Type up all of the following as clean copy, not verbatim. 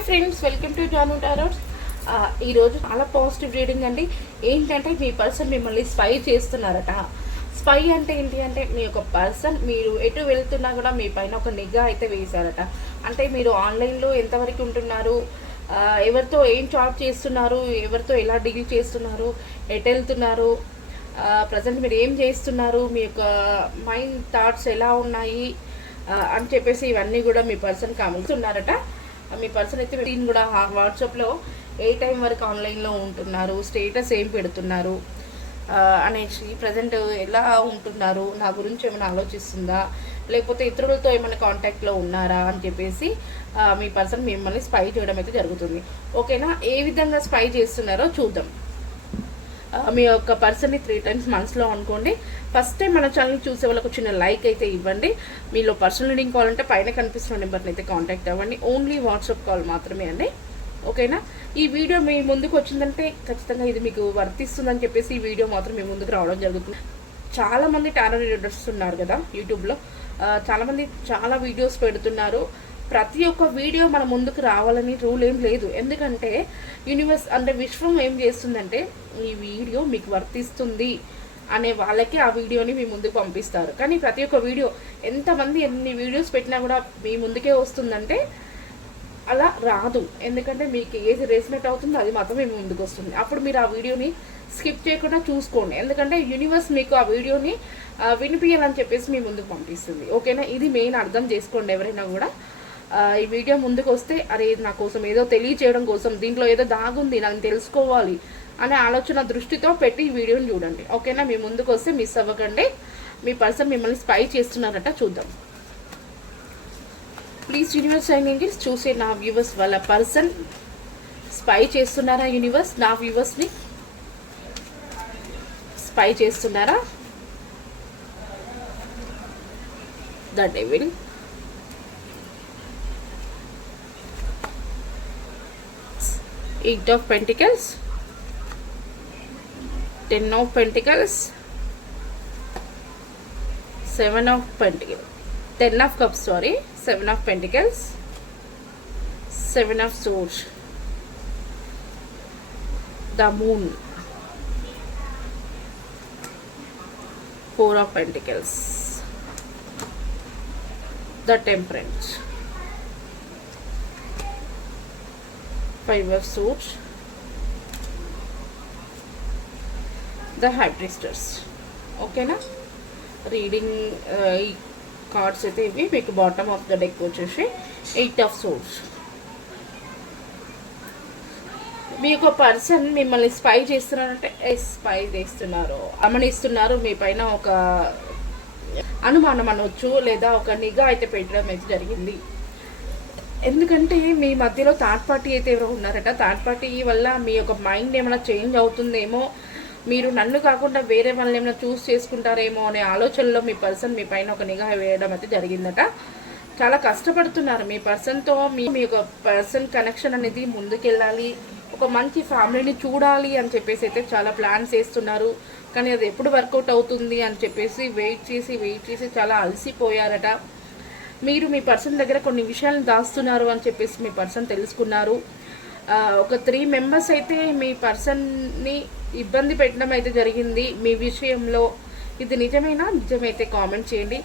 Hi friends, welcome to Janu tarots. ఈరోజు చాలా positive reading అండి. ఏంటంటే మీ పర్సన్ మిమ్మల్ని స్పై చేస్తున్నారట. స్పై అంటే ఏంటి అంటే మీ యొక్క పర్సన్ మీరు ఎటు వెళ్తున్నా కూడా మీ పైన ఒక నిఘా అయితే వేశారట. అంటే మీరు ఆన్లైన్లో ఎంతవరకు ఉంటున్నారు, ఎవరితో ఏం జాబ్ చేస్తున్నారు, ఎవరితో ఎలా డీల్ చేస్తున్నారు, ఎటు వెళ్తున్నారు, ప్రజెంట్ మీరు ఏం చేస్తున్నారు, మీ యొక్క మైండ్ థాట్స్ ఎలా ఉన్నాయి అని చెప్పేసి ఇవన్నీ కూడా మీ పర్సన్ గమనిస్తున్నారట. మీ పర్సన్ అయితే రొటీన్ కూడా వాట్సాప్లో ఏ టైం వరకు ఆన్లైన్లో ఉంటున్నారు, స్టేటస్ ఏం పెడుతున్నారు అనేసి, ప్రజెంట్ ఎలా ఉంటున్నారు, నా గురించి ఏమైనా ఆలోచిస్తుందా, లేకపోతే ఇతరులతో ఏమైనా కాంటాక్ట్లో ఉన్నారా అని చెప్పేసి మీ పర్సన్ మిమ్మల్ని స్పై చేయడం అయితే జరుగుతుంది. ఓకేనా? ఏ విధంగా స్పై చేస్తున్నారో చూద్దాం. మీ యొక్క పర్సన్ని 3 times మనసులో అనుకోండి. ఫస్ట్ టైం మన ఛానల్ చూసే వాళ్ళకు చిన్న లైక్ అయితే ఇవ్వండి. మీలో పర్సనల్ రీడింగ్ కావాలంటే పైన కనిపిస్తున్న నెంబర్ని అయితే కాంటాక్ట్ అవ్వండి. ఓన్లీ వాట్సాప్ కాల్ మాత్రమే అండి. ఓకేనా? ఈ వీడియో మీ ముందుకు వచ్చిందంటే ఖచ్చితంగా ఇది మీకు వర్తిస్తుందని చెప్పేసి ఈ వీడియో మాత్రం మీ ముందుకు రావడం జరుగుతుంది. చాలామంది టారో రీడర్స్ ఉన్నారు కదా యూట్యూబ్లో, చాలామంది చాలా వీడియోస్ పెడుతున్నారు. ప్రతి ఒక్క వీడియో మన ముందుకు రావాలని రూల్ ఏం లేదు. ఎందుకంటే యూనివర్స్ అంటే విశ్వం ఏం చేస్తుందంటే ఈ వీడియో మీకు వర్తిస్తుంది అనే వాళ్ళకి ఆ వీడియోని మీ ముందుకు పంపిస్తారు. కానీ ప్రతి ఒక్క వీడియో ఎంతమంది ఎన్ని వీడియోస్ పెట్టినా కూడా మీ ముందుకే వస్తుందంటే అలా రాదు. ఎందుకంటే మీకు ఏది రెసినేట్ అవుతుందో అది మాత్రం మీ ముందుకు వస్తుంది. అప్పుడు మీరు ఆ వీడియోని స్కిప్ చేయకుండా చూసుకోండి. ఎందుకంటే యూనివర్స్ మీకు ఆ వీడియోని వినిపించాలని చెప్పేసి మీ ముందుకు పంపిస్తుంది. ఓకేనా? ఇది మెయిన్ అర్థం చేసుకోండి ఎవరైనా కూడా. ఈ వీడియో ముందుకు వస్తే అరే నా కోసం ఏదో తెలియచేయడం కోసం, దీంట్లో ఏదో దాగుంది నాకు తెలుసుకోవాలి అనే ఆలోచన దృష్టితో పెట్టి ఈ వీడియోని చూడండి. ఓకేనా? మీ ముందుకు వస్తే మిస్ అవ్వకండి. మీ పర్సన్ మిమ్మల్ని స్పై చేస్తున్నారట, చూద్దాం. ప్లీజ్ యూనివర్స్ అండ్ ఏంజెల్స్, చూసే నా వ్యూవర్స్ వాళ్ళ పర్సన్ స్పై చేస్తున్నారా? యూనివర్స్ నా వ్యూవర్స్ని స్పై చేస్తున్నారా? The devil, Eight of Pentacles, 10 of Pentacles, 7 of Pentacles, 10 of Cups, 7 of Pentacles, 7 of Swords, the Moon, 4 of Pentacles, the Temperance, 5 of Swords, the High Priestess. ఓకేనా? Reading ఈ cards అయితే ఇవి. మీకు bottom of the deck వచ్చేసి 8 of Swords. మీ యొక్క person మిమ్మల్ని spy చేస్తున్నారంటే spy చేస్తున్నారు, గమనిస్తున్నారు. మీ పైన ఒక అనుమానం అనవచ్చు, లేదా ఒక నిఘా అయితే పెట్టడం అయితే జరిగింది. ఎందుకంటే మీ మధ్యలో థర్డ్ పార్టీ అయితే ఎవరో ఉన్నారట. థర్డ్ పార్టీ వల్ల మీ యొక్క మైండ్ ఏమైనా చేంజ్ అవుతుందేమో, మీరు నన్ను కాకుండా వేరే వాళ్ళని ఏమైనా చూస్ చేసుకుంటారేమో అనే ఆలోచనలో మీ పర్సన్ మీ పైన ఒక నిఘా వేయడం అయితే జరిగిందట. చాలా కష్టపడుతున్నారు మీ పర్సన్తో. మీ యొక్క పర్సన్ కనెక్షన్ అనేది ముందుకెళ్ళాలి, ఒక మంచి ఫ్యామిలీని చూడాలి అని చెప్పేసి అయితే చాలా ప్లాన్స్ వేస్తున్నారు. కానీ అది ఎప్పుడు వర్కౌట్ అవుతుంది అని చెప్పేసి వెయిట్ చేసి చాలా అలసిపోయారట. మీరు మీ పర్సన్ దగ్గర కొన్ని విషయాలను దాస్తున్నారు అని చెప్పేసి మీ పర్సన్ తెలుసుకున్నారు. ఒక 3 members అయితే మీ పర్సన్ని ఇబ్బంది పెట్టడం అయితే జరిగింది మీ విషయంలో. ఇది నిజమేనా? నిజమైతే కామెంట్ చేయండి.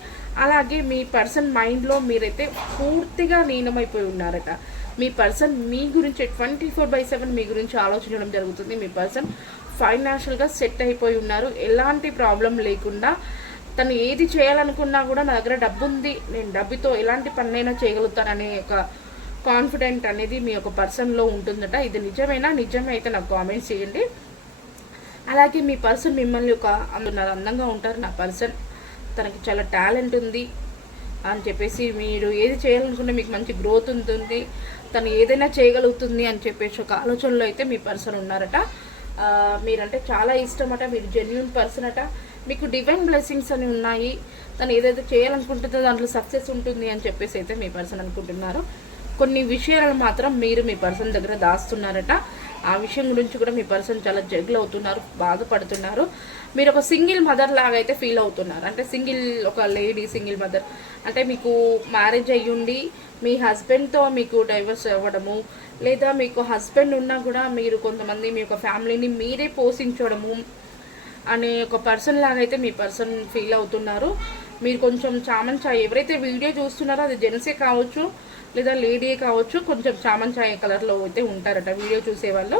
అలాగే మీ పర్సన్ మైండ్లో మీరైతే పూర్తిగా లీనమైపోయి ఉన్నారట. మీ పర్సన్ మీ గురించి 24/7 మీ గురించి ఆలోచించడం జరుగుతుంది. మీ పర్సన్ ఫైనాన్షియల్గా సెట్ అయిపోయి ఉన్నారు. ఎలాంటి ప్రాబ్లం లేకుండా తను ఏది చేయాలనుకున్నా కూడా నా దగ్గర డబ్బు ఉంది, నేను డబ్బుతో ఎలాంటి పనైనా చేయగలుగుతాననే ఒక కాన్ఫిడెంట్ అనేది మీ యొక్క పర్సన్లో ఉంటుందట. ఇది నిజమేనా? నిజమైతే నాకు కామెంట్స్ చేయండి. అలాగే మీ పర్సన్ మిమ్మల్ని ఒక అందంగా ఉంటారు నా పర్సన్, తనకి చాలా టాలెంట్ ఉంది అని చెప్పేసి, మీరు ఏది చేయాలనుకుంటే మీకు మంచి గ్రోత్ ఉంటుంది, తను ఏదైనా చేయగలుగుతుంది అని చెప్పేసి ఒక ఆలోచనలో అయితే మీ పర్సన్ ఉన్నారట. మీరంటే చాలా ఇష్టం అట, మీరు జెన్యూన్ పర్సన్ అట. మీకు డివైన్ బ్లెస్సింగ్స్ అని ఉన్నాయి. తను ఏదైతే చేయాలనుకుంటుందో దాంట్లో సక్సెస్ ఉంటుంది అని చెప్పేసి అయితే మీ పర్సన్ అనుకుంటున్నారు. కొన్ని విషయాలు మాత్రం మీరు మీ పర్సన్ దగ్గర దాస్తున్నారట. ఆ విషయం గురించి కూడా మీ పర్సన్ చాలా జగ్లు అవుతున్నారు, బాధపడుతున్నారు. మీరు ఒక సింగిల్ మదర్ లాగా అయితే ఫీల్ అవుతున్నారు. అంటే సింగిల్ ఒక లేడీ సింగిల్ మదర్ అంటే మీకు మ్యారేజ్ అయ్యుండి మీ హస్బెండ్తో మీకు డైవర్స్ అవ్వడము, లేదా మీకు హస్బెండ్ ఉన్నా కూడా మీరు కొంతమంది మీ యొక్క ఫ్యామిలీని మీరే పోషించడము అనే ఒక పర్సన్ లాగైతే మీ పర్సన్ ఫీల్ అవుతున్నారు. మీరు కొంచెం చామంచాయ ఎవరైతే వీడియో చూస్తున్నారో అది జెంట్సే కావచ్చు లేదా లేడీయే కావచ్చు, కొంచెం చామంచాయ కలర్లో అయితే ఉంటారట వీడియో చూసేవాళ్ళు.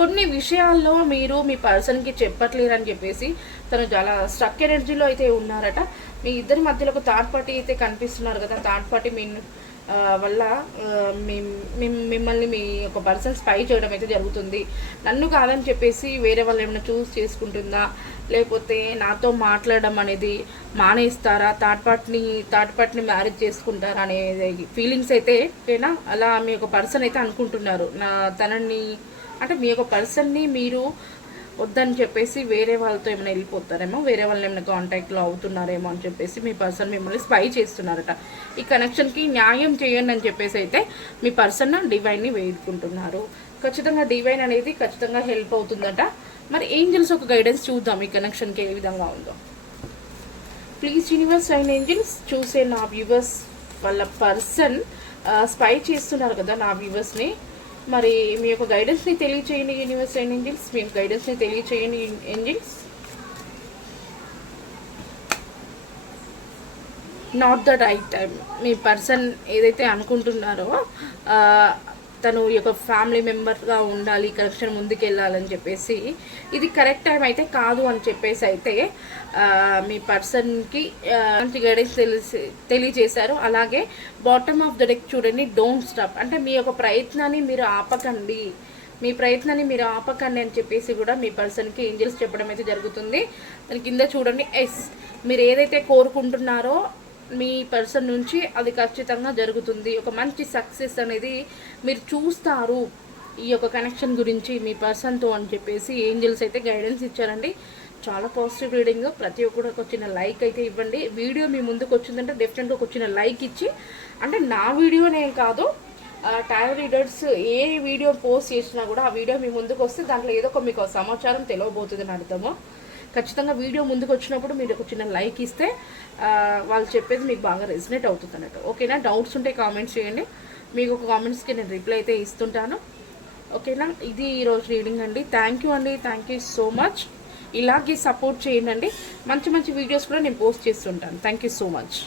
కొన్ని విషయాల్లో మీరు మీ పర్సన్కి చెప్పట్లేరని చెప్పేసి తను చాలా స్ట్రక్ ఎనర్జీలో అయితే ఉన్నారట. మీ ఇద్దరి మధ్యలో ఒక థర్డ్ పార్టీ అయితే కనిపిస్తున్నారు కదా, థర్డ్ పార్టీ మీ వల్ల మిమ్మల్ని మీ ఒక పర్సన్ స్పై చేయడం అయితే జరుగుతుంది. నన్ను కాదని చెప్పేసి వేరే వాళ్ళు ఏమైనా చూస్ చేసుకుంటుందా, లేకపోతే నాతో మాట్లాడడం అనేది మానేస్తారా, థర్డ్ పార్టీని మ్యారేజ్ చేసుకుంటారా అనే ఫీలింగ్స్ అయితే అలా మీ ఒక పర్సన్ అయితే అనుకుంటున్నారు. తనని అంటే మీ యొక్క పర్సన్ని మీరు వద్దని చెప్పేసి వేరే వాళ్ళతో ఏమైనా వెళ్ళిపోతారేమో, వేరే వాళ్ళని ఏమైనా కాంటాక్ట్లో అవుతున్నారేమో అని చెప్పేసి మీ పర్సన్ మిమ్మల్ని స్పై చేస్తున్నారట. ఈ కనెక్షన్కి న్యాయం చేయండి అని చెప్పేసి అయితే మీ పర్సన్ డివైన్ని వేడుకుంటున్నారు. ఖచ్చితంగా డివైన్ అనేది ఖచ్చితంగా హెల్ప్ అవుతుందట. మరి ఏంజల్స్ ఒక గైడెన్స్ చూద్దాం ఈ కనెక్షన్కి ఏ విధంగా ఉందో. ప్లీజ్ యూనివర్స్ అండ్ ఏంజల్స్, చూసే నా వ్యూవర్స్ వాళ్ళ పర్సన్ స్పై చేస్తున్నారు కదా నా వ్యూవర్స్ని. మరి మీ యొక్క గైడెన్స్ని తెలియచేయండి యూనివర్స్ అండ్ ఏంజల్స్, మీ యొక్క గైడెన్స్ని తెలియచేయండి angels. Not the right time. Me person ఏదైతే అనుకుంటున్నారో తను యొక్క ఫ్యామిలీ మెంబర్గా ఉండాలి, కనెక్షన్ ముందుకు వెళ్ళాలని చెప్పేసి ఇది కరెక్ట్ టైం అయితే కాదు అని చెప్పేసి అయితే మీ పర్సన్కి మంచి గైడెన్స్ తెలియజేశారు. అలాగే బాటమ్ ఆఫ్ ద డెక్ చూడండి, డోంట్ స్టాప్ అంటే మీ యొక్క ప్రయత్నాన్ని మీరు ఆపకండి, మీ ప్రయత్నాన్ని మీరు ఆపకండి అని చెప్పేసి కూడా మీ పర్సన్కి ఏంజల్స్ చెప్పడం అయితే జరుగుతుంది. దాని కింద చూడండి, ఎస్ మీరు ఏదైతే కోరుకుంటున్నారో మీ పర్సన్ నుంచి అది ఖచ్చితంగా జరుగుతుంది. ఒక మంచి సక్సెస్ అనేది మీరు చూస్తారు ఈ యొక్క కనెక్షన్ గురించి మీ పర్సన్తో అని చెప్పేసి ఏంజల్స్ అయితే గైడెన్స్ ఇచ్చారండి. చాలా పాజిటివ్ రీడింగ్. ప్రతి ఒక్కరు ఒక చిన్న లైక్ అయితే ఇవ్వండి. వీడియో మీ ముందుకు వచ్చిందంటే డెఫినెట్గా ఒక చిన్న లైక్ ఇచ్చి, అంటే నా వీడియోనే కాదు టారో రీడర్స్ ఏ వీడియో పోస్ట్ చేసినా కూడా ఆ వీడియో మీ ముందుకు వస్తే దాంట్లో ఏదో ఒక మీకు సమాచారం తెలియబోతుంది అని అర్థము. ఖచ్చితంగా వీడియో ముందుకు వచ్చినప్పుడు మీరు ఒక చిన్న లైక్ ఇస్తే వాళ్ళు చెప్పేది మీకు బాగా రెసినేట్ అవుతుంది అన్నట్టు. ఓకేనా? డౌట్స్ ఉంటే కామెంట్స్ చేయండి, మీకు ఒక కామెంట్స్కి నేను రిప్లై అయితే ఇస్తుంటాను. ఓకేనా? ఇది ఈరోజు రీడింగ్ అండి. థ్యాంక్ యూ అండి, థ్యాంక్ యూ సో మచ్. ఇలాగే సపోర్ట్ చేయండి. మంచి మంచి వీడియోస్ కూడా నేను పోస్ట్ చేస్తుంటాను. Thank you so much.